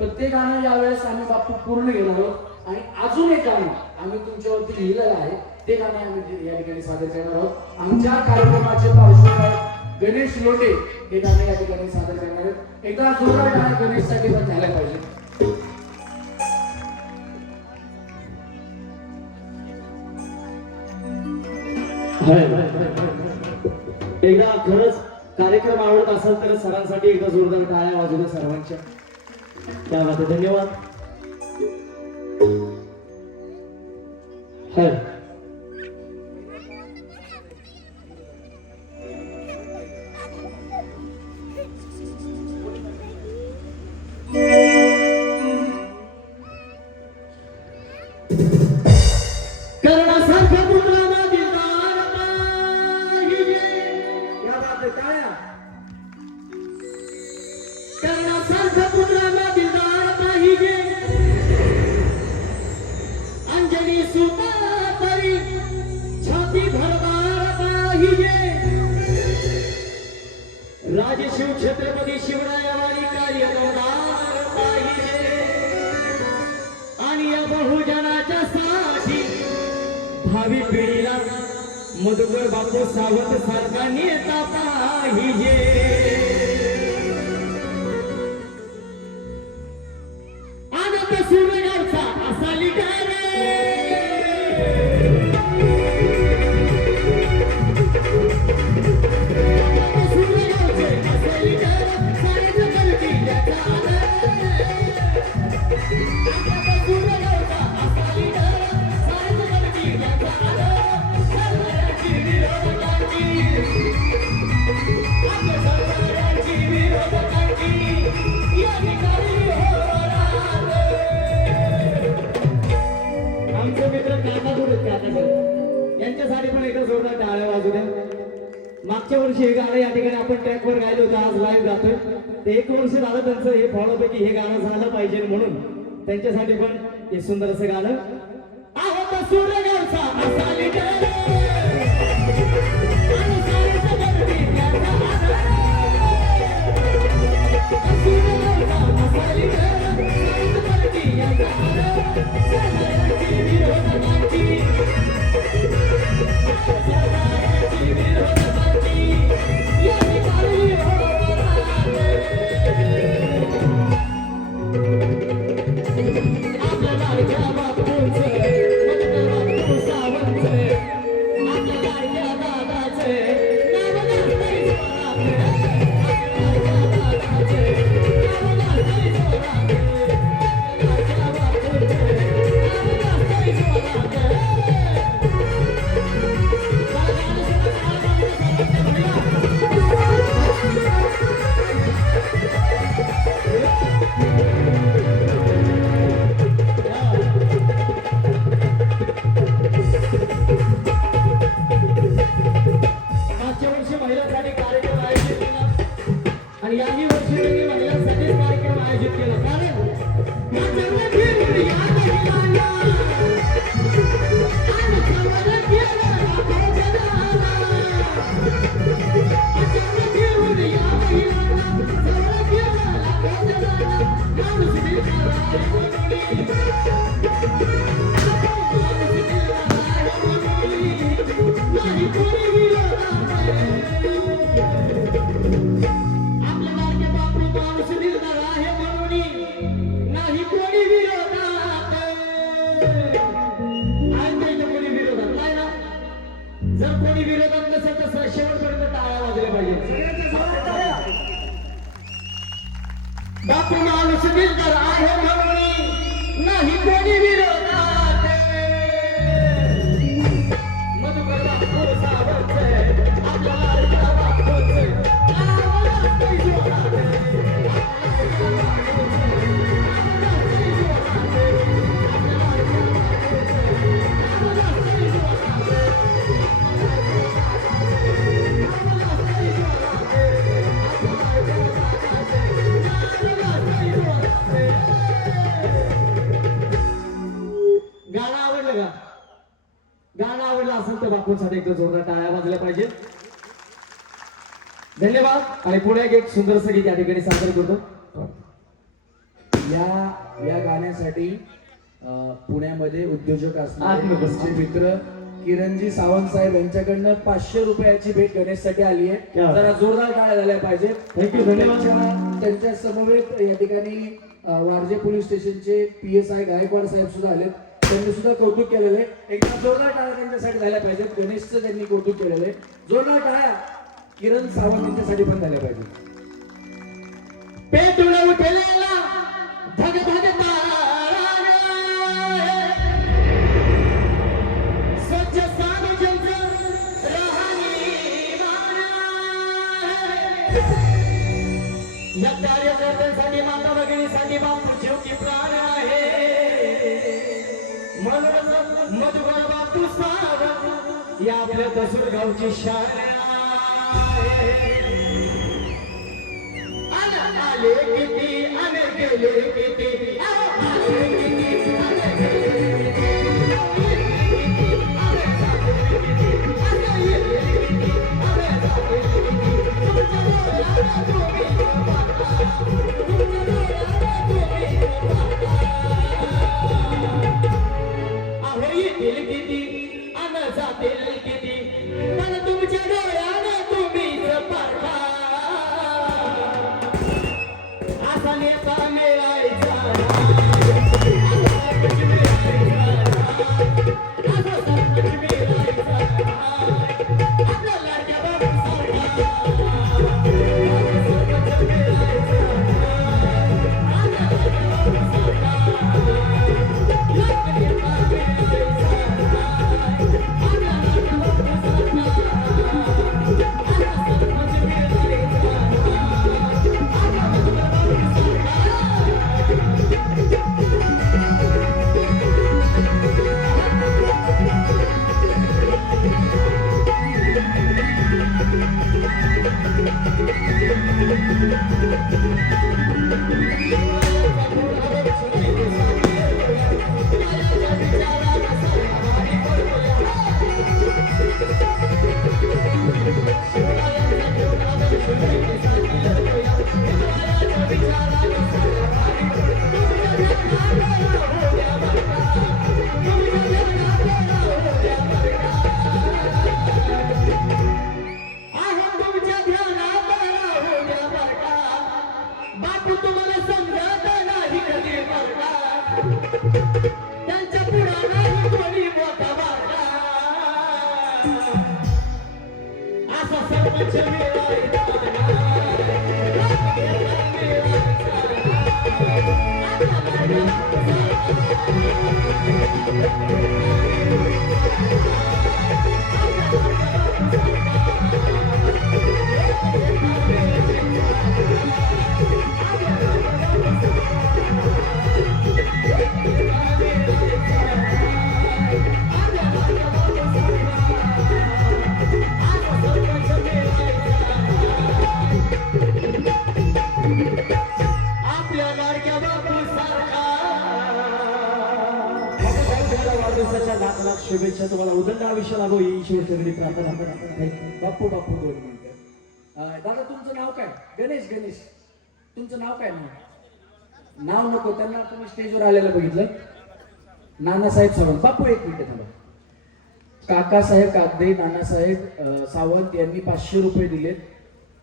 पण ते गाणं यावेळेस आम्ही बापू पूर्ण घेणार आहोत आणि अजून एक गाणं आम्ही तुमच्यावरती लिहिलेलं आहे ते गाणं आम्ही या ठिकाणी सादर करणार आहोत. आमच्या कार्यक्रमाचे पार्श्वगायक गणेश लोटे हे गाणं या ठिकाणी सादर करणार आहेत. एकदा जोरदार गाणं गणेशसाठी पण झालं पाहिजे. एकदा खरंच कार्यक्रम आवडत असेल तर सरांसाठी एकदा जोरदार टाळ्या वाजवल्या सर्वांच्या. क्या बात आहे, धन्यवाद. राजशिव छत्रपती शिवरायावानी कार्यक्रमदार पाहिजे आणि या बहुजनाच्या साठी भावी पिढीला मधुकर बापू सावंत सारखा नेता पाहिजे. आनंद सूर्यगावचा असा लिटर यांच्यासाठी पण एकदा जोरदार टाळ्या वाजू द्या. मागच्या वर्षी हे गाणं या ठिकाणी आपण ट्रॅकवर गायलं होतं, आज लाईव्ह गातोय. ते 1 वर्ष झालं त्यांचं हे फॉलो पैकी हे गाणं झालं पाहिजे म्हणून त्यांच्यासाठी पण हे सुंदर असं गाणं. आहोत सूर्यगावचा असा लिटर बापू माणूस दिलदार आहे म्हणून नाही कोणी विरोधात. मधुकर बापू सावंत आपल्या लाडक्या बापूचे गाणं आवडलं असेल तर बापूंसाठी एकदा जोरदार टाळ्या वाजल्या पाहिजे. धन्यवाद. आणि पुढे एक सुंदर गीत या ठिकाणी सादर करतो. या गाण्यासाठी पुण्यामध्ये उद्योजक असणारे आत्मकथा. आमचे मित्र किरणजी सावंत साहेब यांच्याकडनं 500 रुपयाची भेट गणेशसाठी आली आहे. क्या? जरा जोरदार टाळ्या झाल्या पाहिजेत. Thank you, धन्यवाद. त्यांच्या समवेत या ठिकाणी वारजे पोलीस स्टेशनचे PSI गायकवाड साहेब सुद्धा आलेत. त्यांनी सुद्धा कौतुक केलेलं आहे. एकदा जोरदार टाळ्या त्यांच्यासाठी झाल्या पाहिजेत. गणेशचं त्यांनी कौतुक केलेलं आहे. जोरदार टाळ्या किरण सावंत यांच्यासाठी पण झाल्या पाहिजेत. पेटून उठलेला धग धग तारा स्वच्छ सार्वजनिक राहणीमान या कार्यकर्त्यांसाठी माता भगिनीसाठी बापू जीव की प्राण आहे म्हणूनच मधुकर बापू सावंत या आपल्या दसूर गावची शान आहे. आले किती अने गेले किती आले किती अने गेले येतील किती अन जातील किती पण तुमच्या डोळ्याने तुम्हीच पारखा असा नेता मिळायचा आपल्या लाडक्या बापू तुम्हाला समजत नाही कधी त्यांच्या पुढे कोणी मोठा वाटा असा सरपंच आपल्या लाडक्या बापू सारखा वाढदिवसाच्या लाख लाख शुभेच्छा तुम्हाला उदंड आयुष्य लाभो ही ईश्वरचरणी प्रार्थना करा. बापू बापू 2 मिनिटं. दादा तुमचं नाव काय? गणेश गणेश तुमचं नाव काय? नाव नको त्यांना. तुम्ही स्टेजवर आलेलं बघितलं. नानासाहेब सावंत. बापू 1 मिनिट थांबा. काकासाहेब कागदे नानासाहेब सावंत यांनी 500 रुपये दिलेत.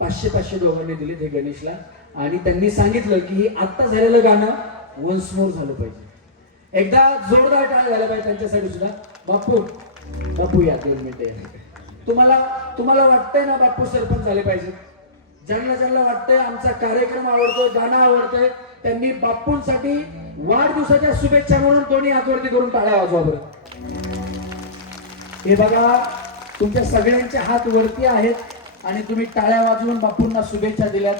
500 दोघांनी दिलेत हे गणेशला. आणि त्यांनी सांगितलं की हे आत्ता झालेलं गाणं वन्स मोर झालं पाहिजे. एकदा जोरदार टाळ्या झाल्या पाहिजे त्यांच्यासाठी सुद्धा. बापू बापू या 2 मिनिटं या. तुम्हाला वाटतंय ना बापू सरपंच झाले पाहिजे? ज्यांना ज्यांना वाटतंय आमचा कार्यक्रम आवडतोय गाणं आवडतंय त्यांनी बापूंसाठी वाढदिवसाच्या शुभेच्छा म्हणून दोन्ही हातवरती करून टाळ्या वाजवा बरं. हे बघा तुमच्या सगळ्यांचे हात वरती आहेत आणि तुम्ही टाळ्या वाजवून बापूंना शुभेच्छा दिल्यात.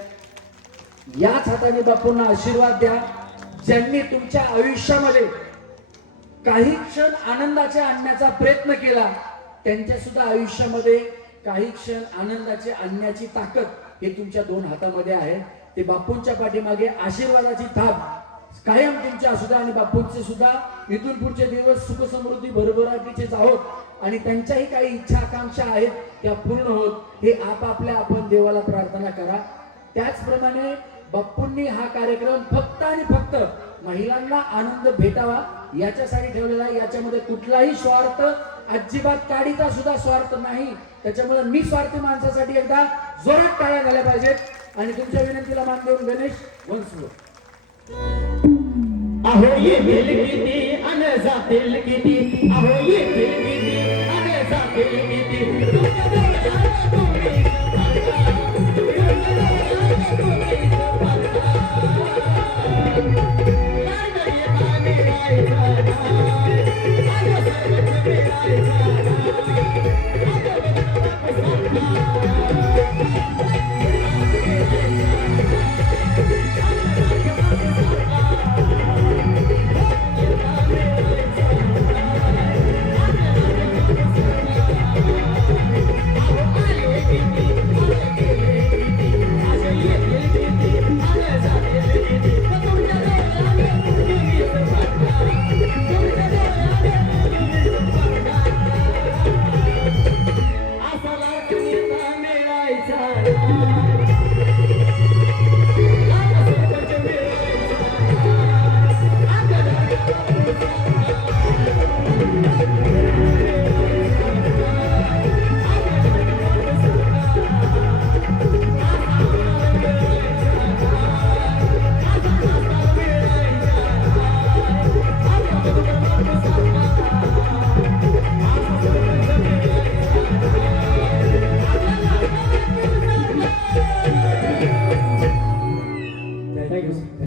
याच हाताने बापूंना आशीर्वाद द्या. ज्यांनी तुमच्या आयुष्यामध्ये काही क्षण आनंदाचे आणण्याचा प्रयत्न केला त्यांच्या सुद्धा आयुष्यामध्ये काही क्षण आनंदाचे आणण्याची ताकद हे तुमच्या 2 हातामध्ये आहे. ते बापूंच्या पाठीमागे आशीर्वादाची थाप कायम तुमच्या असू द्या. आणि बापूंचे सुद्धा इथून पुढचे दिवस सुख समृद्धी भरभराटीचेच आहोत आणि त्यांच्याही काही इच्छा आकांक्षा आहेत त्या पूर्ण होत हे आपापल्या आपण देवाला प्रार्थना करा. त्याचप्रमाणे बाप्पूंनी हा कार्यक्रम फक्त आणि फक्त महिलांना आनंद भेटावा याच्यासाठी ठेवलेला आहे. याच्यामध्ये कुठलाही स्वार्थ अजिबात काडीचा सुद्धा स्वार्थ नाही. त्याच्यामुळे मी स्वार्थी माणसासाठी एकदा जोरात टाळ्या झाल्या पाहिजेत आणि तुमच्या विनंतीला मान देऊन गणेश वंश अहो येतील किती अन जातील किती, अहो येतील किती अन जातील किती, तुमच्या डोळ्याला तुम्ही